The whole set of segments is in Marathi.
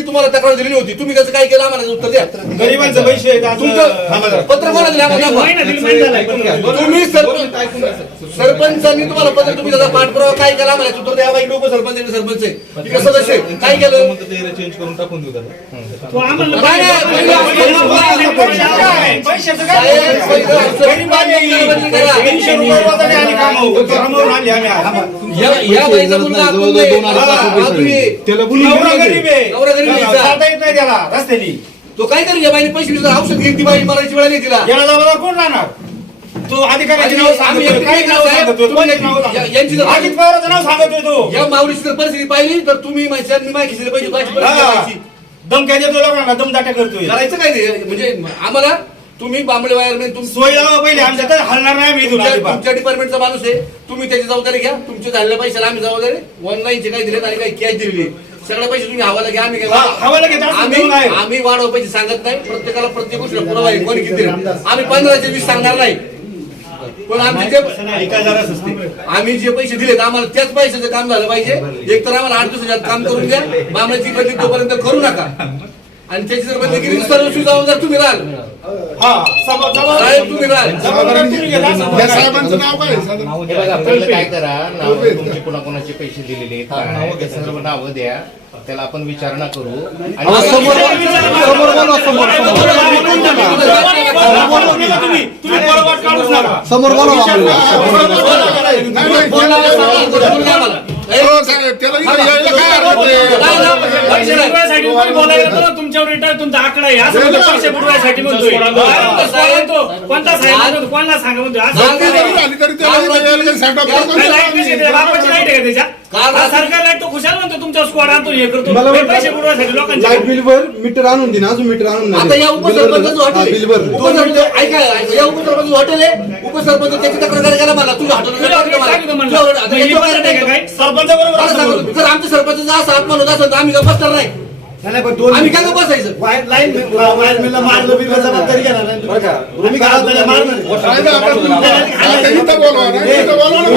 लेखी तुम्हाला तक्रार दिलेली होती तुम्ही त्याचं काय केलं आम्हाला उत्तर द्या गरिबांचे पैसे आहेत, आज, तुमचं पत्र कोणा दिलं आम्हाला दाखवा. तुम्ही सरपंच सरपंचांनी तुम्हाला पत्र तुम्ही त्याचा पाठपुरावा काय केला आम्हाला उत्तर द्या बाई लोक सरपंच आहे, सरपंच आहे सदस्य आहे. काय केलं चेंज करून टाकून देऊ त्याला तो नाही, नाही, पैशाचं करा. या बाईचा मुलगा नाही. हा, त्याला तो काय करेल या बाईने पैसे दिले औषध घेतली बाई मरायची वेळ नाही तिला याला जबाबदार कोण राहणार तो अधिकाऱ्याचे नाव सांगतोय काही नाव? अजित पवाराचं नाव सांगतोय तो या माऊलीची जर परिस्थिती पाहिली तर तुम्ही माझ्या माहिती दिली पाहिजे माझी परिस्थिती हा. पाहायची. दमक्या देतो लोकांना? दमदाट्या करतोय. करायचं काय ते? म्हणजे आम्हाला तुम्ही बांबळे तुम सोय लावा पहिले आमच्या तर हलणार नाही आम्ही इथून तुमच्या अजिबात. तुमच्या डिपार्टमेंटचा माणूस आहे. तुम्ही त्याची जबाबदारी घ्या. तुमचे झालेल्या पैशाला आम्ही जबाबदारी ऑनलाईनचे काय दिलेत आणि काही कॅश दिलेली आहे. सगळे पैसे तुम्ही हवाला घ्या. आम्ही हा, हवाला घेता, आम्ही देऊन आहे. आम्ही वाढव पैसे सांगत नाही. प्रत्येकाला प्रत्येक गोष्ट पुरावा आहे. कोणी किती दिले. आम्ही पंधराचे वीस सांगणार नाही. पण जरा सुस्ती. आम्ही जे पैसे दिलेत आम्हाला त्याच पैशाचं काम झालं पाहिजे. एक तर आम्हाला आठ दिवसाच्यात काम करून द्या. बामणाची बदली तोपर्यंत करू नका. आणि त्याची जर बदली केली. सर्व जबाबदार तुम्ही राहाल. हा, साहेब तुम्ही राहाल. जबाबदारी तुम्ही घेता, या सभा- साहेबांचं नाव काय? आहे? साधारण? हे बघा पहिलं काय करा नाव तुमचे कोणाकोणाचे पैसे दिलेले आहेत काय ते सर्व नावं द्या. त्याला आपण विचारणा करू. आणि समोर समोर त्याला इथं यायला काय हरकत आहे? नाही, नाही, पैसे नाही. बुडवायसाठी तुम्ही बोलायला येतो ना, तुमच्यावर रिटायर तुमचा आकडा आहे असं म्हणतो पैसे बुडवायसाठी म्हणतोय हा, कोण म्हणतो? कोणता साहेब म्हणतो? कोणाला सांगा म्हणतो असं झाली जरी झाली तरी त्याला इथं यायला काही सांगा. काय लाइट कशी आहे? बापाची लाइट आहे का त्याच्या काल हा, सरकार लाइट तो खुशाल म्हणतो तुमच्या स्क्वॉड आणतो हे करतो. मला हे वाटलं- पैसे बुडवायसाठी लोकांचे लाइट बिल वर मीटर आणून दे ना अजून मीटर आणून आता या हा, बिल हॉटेल भर उपसरपंच ऐका ऐका, या उपसरपंच हॉटेल आहे. उपसरपंच त्याची तक्रार करा मला. तुझं हॉटेल सांगितलं. मग ही का काय? सरपंचाबरोबर मला असं सांगा बोलतो. तुम्ही, जर आमच्या सरपंचाचा असा होत असेल तर आम्ही का बसणार नाही. नाही पण दोन आम्ही काय का बसायचं? वायर लाईन वायरमॅनला मारलं बिरलं जबाबदारी घेणार नाही. तुम्ही. आम्ही गावात मारणार साहेब, आता तुम्ही- आता इथं बोलवा ना, इथं बोलवा ना.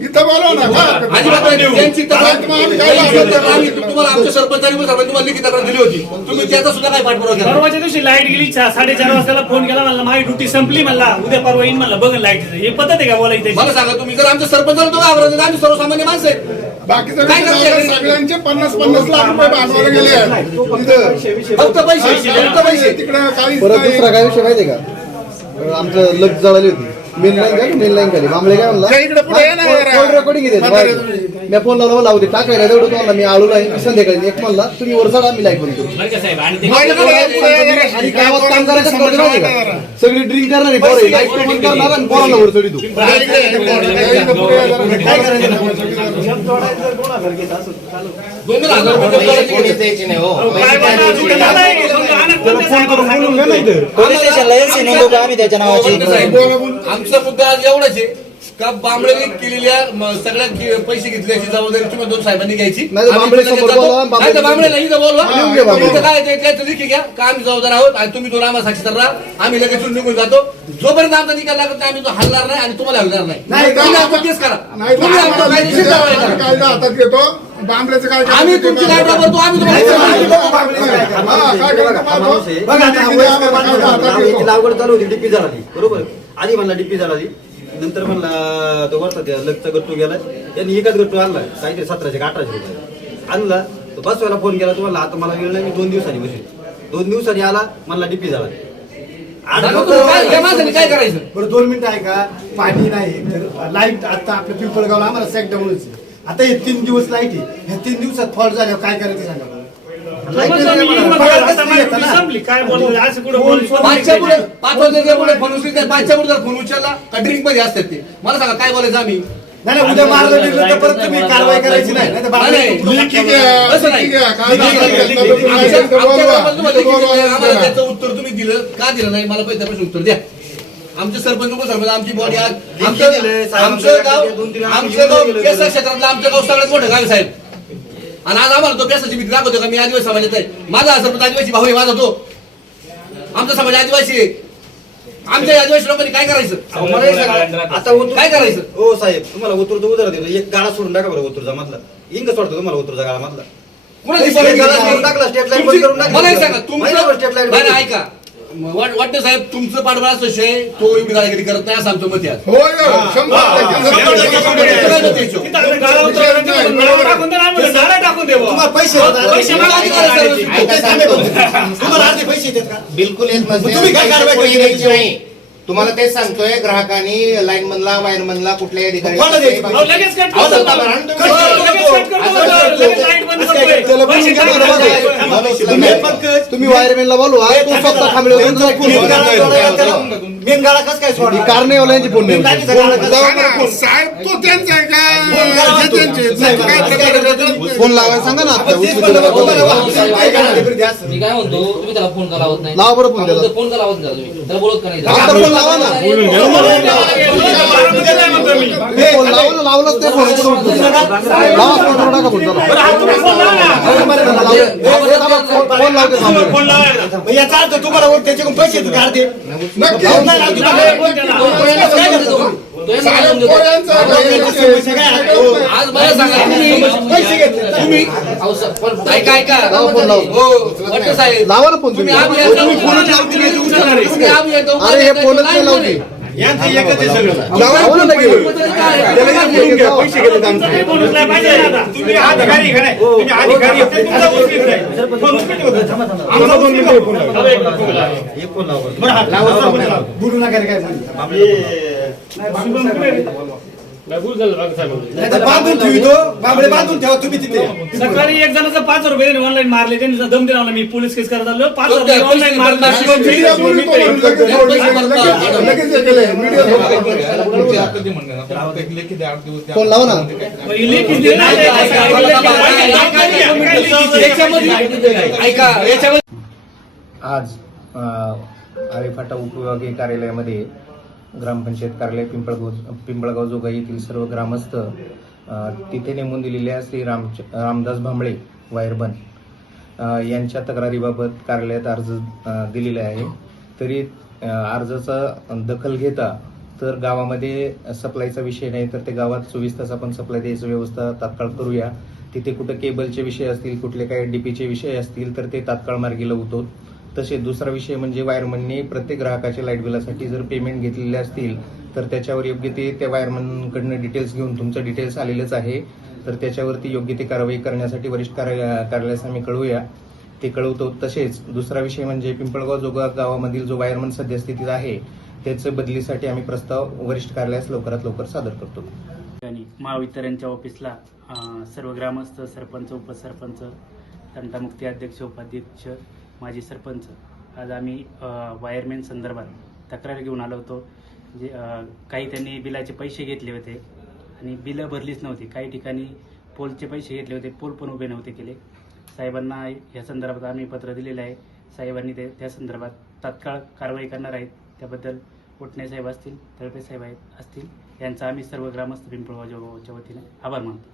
इथं बोलवा ना, काय हरकत नाही. अजिबात नाही. त्यांची तक्रार- साहेब, मग आम्ही काय त्यांची लावतो? तक्रार आम्ही तुम्हाला आमच्या सरपंचाने उपसरपंच तुम्हाला लिखित तक्रार दिली होती. तुम्ही त्याचा सुद्धा काय पाठपुरावा केला परवाच्या दिवशी लाइट गेली चा- साडेचार वाजता फोन केला म्हणला माझी ड्युटी संपली म्हणला उद्या परवा येईन म्हणला बघ लाइट. हे पद्धत आहे का बोलायची मला सांगा तुम्ही जर आमच्या सरपंचाला तो घाबरत आम्ही सर्वसामान्य माणसं आहे. काय करते? झालं, सगळ्यांचे पन्नास पन्नास लाख रुपये भांडवल गेले आहेत. इथं. फक्त पैसे फक्त पैसे तिकडे काहीच परत नाही. दुसरा काय विषय माहितीये का आमचं लग जळाली होती मेन लाईन काय मेन लाईन खाली मामले काय या इकडे पुढे ये ना जरा. म्हणला रेकॉर्डिंग घेते मी फोन लावला लावते टाकायला तेवढं तुम्हाला मी आळू लाईन संध्याकाळी एक म्हणला तुम्ही वर चढा मी लाईक बंद करू बरं का साहेब आणि ते पुढे ये जरा. आणि गावात काम करायचं माहिती का सगळी ड्रिंक करणारी पोरं करणार आणि पोराला वर चढी तू या इकडे, या इकडे पुढे ये जरा. काय दोन हजार रुपये. द्यायचे नाही हो पैसे म्हणला? द्यायचे तुमच्या नाही. दादा आहे की कोणत्या साहेबाला सांगा म्हणतोय? पोलीस स्टेशनला एलसी नोंदवतो आम्ही त्याच्या नावाची आमचा मुद्दा आज एवढाच आहे का बांबळेने केलेल्या सगळ्या कि- पैसे घेतल्याची जबाबदारी तुम्ही दोन साहेबांनी घ्यायची. नाही तर आम्ही बांबळे लगेच समोर जातो. बोलवा, बांबळे नाही तर बांबळेला इथं बोलवा लिहून घ्या बांबळे. इथं काय ते- त्याचं लिखी घ्या. का आम्ही जबाबदार आहोत? आणि तुम्ही दोन आम्हाला साक्षीदार राहा. आम्ही लगेच निघून जातो. जोपर्यंत आमचा निकाल लागत नाही आम्ही तो हलणार नाही आणि तुम्हाला हलणार नाही. नाही, तुम्ही नाही, आमचा केस करा. नाही तर तुम्ही आमचा आम्हाला कायदेशीर कारवाई आम्ही करा. कायदा हातात घेतो. काय तुमची. लाइट वापरतो तुम्हाला हा? बघा आता लागवड चालू होती डिप्पी झाली बरोबर? आधी म्हणला डिप्पी झाली नंतर म्हणला तो त्या लगचा गट्टू गेला त्यांनी एकच गट्टू आणला काहीतरी सतराशे का अठराशे रुपये. आणला. तो बसवायला फोन केला तुम्हाला आता मला वेळ नाही मी दोन दिवसांनी बसेल. दोन दिवसांनी आला म्हणला डिप्पी झाला. काय- करायचं? बरं दोन मिनिटं आहे का पाणी नाही. तर लाइट आता आपल्या पिंपळगावला आम्हाला सॅक डाऊनच. आता हे तीन दिवस लाइट आहे. ह्या तीन दिवसात फॉल्ट झाल्यावर काय करायचं सांगा? पाचच्या पुढे पाच वाजल्याच्या पुढे फोन उचलते पाचच्या पुढे जर फोन उचलला का ड्रिंकमध्ये असतात ते? मला सांगा काय बोलायचं आम्ही? नाही नाही, उद्या मारलं तर परत तुम्ही कारवाई करायची नाही त्याचं उत्तर तुम्ही दिलं. का दिलं नाही? मला पहिल्या प्रश्न उत्तर द्या. आमचे सरपंच उपसरपंच आमची बॉडी आज आमचं आमचं आमच्या गाव दोन तीन आम्ही आमचं गाव गेलो, केस गेलो. क्षेत्रातलं आमचं गाव सगळ्यात मोठं गाव आहे, साहेब. आणि आज आम्हाला तो पेसाची भीती दाखवतो का? मी आदिवासी समाजात आहे. माझा हा सरपंच आदिवासी भाऊ आहे माझा तो. आमचा समाज आदिवासी आहे. आमच्या आदिवासी लोकांनी काय करायचं? अहो, मला सांगा, आता ओतूर- काय करायचं? हो साहेब तुम्हाला ओतूरचं उदाहरण देतो. एक गाळा सोडून टाका बरं ओतूरचा मधला. इंग सोडतो तुम्हाला ओतूरचा गाळा मधला. कोणाची स्टेट परवानगी लाईन? करून टाकला, स्टेट लाईन तुमची- बंद करून टाकली. मला एक सांगा महिनाभर स्टेट तुमचं लाईन नाही, बंद. नाही, ऐका. वाट- वाटतं साहेब तुमचं पाठबळ असं आहे तो एवढी दादागिरी करत नाही असं आमचं मत आहे होय होय, शंभर टक्के शंभर टक्के, शंभर टक्के. तुमचं काय मत आहे याच्यावर? तिथं आपलं गाळा उतरवलं, तिथं नारळ टाकून दे ना, आम्हाला तुम्हाला पैसे हो. पैसे. तुम्हाला अर्धे पैसे देतात का? बिलकुल येत नसेल तुम्ही काय कारवाई कोणी केली? द्यायची नाही. तुम्हाला तेच सांगतोय ग्राहकांनी लाईन मधला वायर मधला कुठल्याही अधिकारी तुम्ही. हे वायरमॅनला बोलवा. तो स्वतः थांबले मेन गाळा कसं काय कारनेवाल्यांची फोन साहेब तो त्यांचा का हे? फोन लावायला सांगा ना आता. मी काय म्हणतो तुम्ही त्याला फोन का लावत नाही लावा बरं फोन त्याला. फोन का लावत नाही तुम्ही त्याला बोलत का नाही आता फोन लावा ना. तुम्ही फोन लावा ना लावलाच ते फोन? लावा फोन फोन बरं, चला. हा तुम्ही फोन लावा. हे फोन- लावते थांबा. याचा अर्थ तुम्हाला त्याच्याकडून पैसे नक्की. लावून नाही लावतो हो. आज मला सांगा ऐका ऐका. हो वाटतं साहेब लावा ना फोन तुम्ही आम्ही हो, यांचा तुम्ही आम्ही यांचा अरे हे फोनच नाही. लावते यांचं एकच आहे सगळं लावा ना लगेच. त्याला बोलून घ्या पैसे गेले तुमचा काही फोन उचलाय पाहिजे ना आता. तुम्ही अधिकारी नाही तुम्ही अधिकारी तुमचा उचलीत नाही. फोन उचलीत होता. आमचा दोन मिनिटं फोन लावा. एक फोन लावा हा. बोलू नका रे काय म्हणता. शुभम कुठे? नाही तर बांधून ठेवतो बांबडे बांधून ठेवा तुम्ही तिथे सकाळी एक जणाचा पाच रुपये ऑनलाईन मारले त्यांनी दम दिला मी पोलीस केस करत आलो पाच तो रुपये ऑनलाईन मारला हे ही आज अ, आळेफाटा उपविभागीय कार्यालयामध्ये ग्रामपंचायत कार्यालय पिंपळगाव पिंपळगाव जोगाई येथील सर्व ग्रामस्थ तिथे नेमून दिलेल्या श्री राम रामदास भांबळे वायरबन. यांच्या तक्रारीबाबत कार्यालयात अर्ज दिलेला आहे. तरी अर्जाचा दखल घेता तर गावामध्ये सप्लायचा विषय नाही तर ते गावात चोवीस तास आपण सप्लाय द्यायची व्यवस्था तात्काळ करूया. तिथे कुठं केबलचे विषय असतील कुठले काही डीपीचे विषय असतील तर ते तात्काळ मार्गी लावतो. तसे दुसरा विषय म्हणजे वायरमनने प्रत्येक ग्राहकाच्या लाइट बिलासाठी जर पेमेंट घेतलेले असतील तर त्याच्यावर योग्य ते त्या वायरमनकडनं डिटेल्स घेऊन तुमचं डिटेल्स आलेलंच आहे. तर त्याच्यावरती योग्य ते कारवाई करण्यासाठी वरिष्ठ कार्यालयास आम्ही कळवूया. ते कळवतो तसेच दुसरा विषय म्हणजे पिंपळगाव जोगा गावामधील जो वायरमन सद्यस्थितीत आहे त्याचं बदलीसाठी आम्ही प्रस्ताव वरिष्ठ कार्यालयास लवकरात लवकर सादर करतो. महावितरणच्या ऑफिसला सर्व ग्रामस्थ सरपंच उपसरपंच तंटामुक्ती अध्यक्ष उपाध्यक्ष माजी सरपंच. आज आम्ही वायरमॅन संदर्भात तक्रार घेऊन आलो होतो. जे काही त्यांनी बिलाचे पैसे घेतले होते आणि बिलं भरलीच नव्हती. काही ठिकाणी पोलचे पैसे घेतले होते. पोल पण उभे नव्हते केले. साहेबांना या संदर्भात आम्ही पत्र दिलेलं आहे. साहेबांनी ते त्या संदर्भात तात्काळ कारवाई करणार आहेत. त्याबद्दल उटणे साहेब असतील तळपे साहेब आहेत असतील. यांचा आम्ही सर्व ग्रामस्थ पिंपळगाव वतीने आभार मानतो.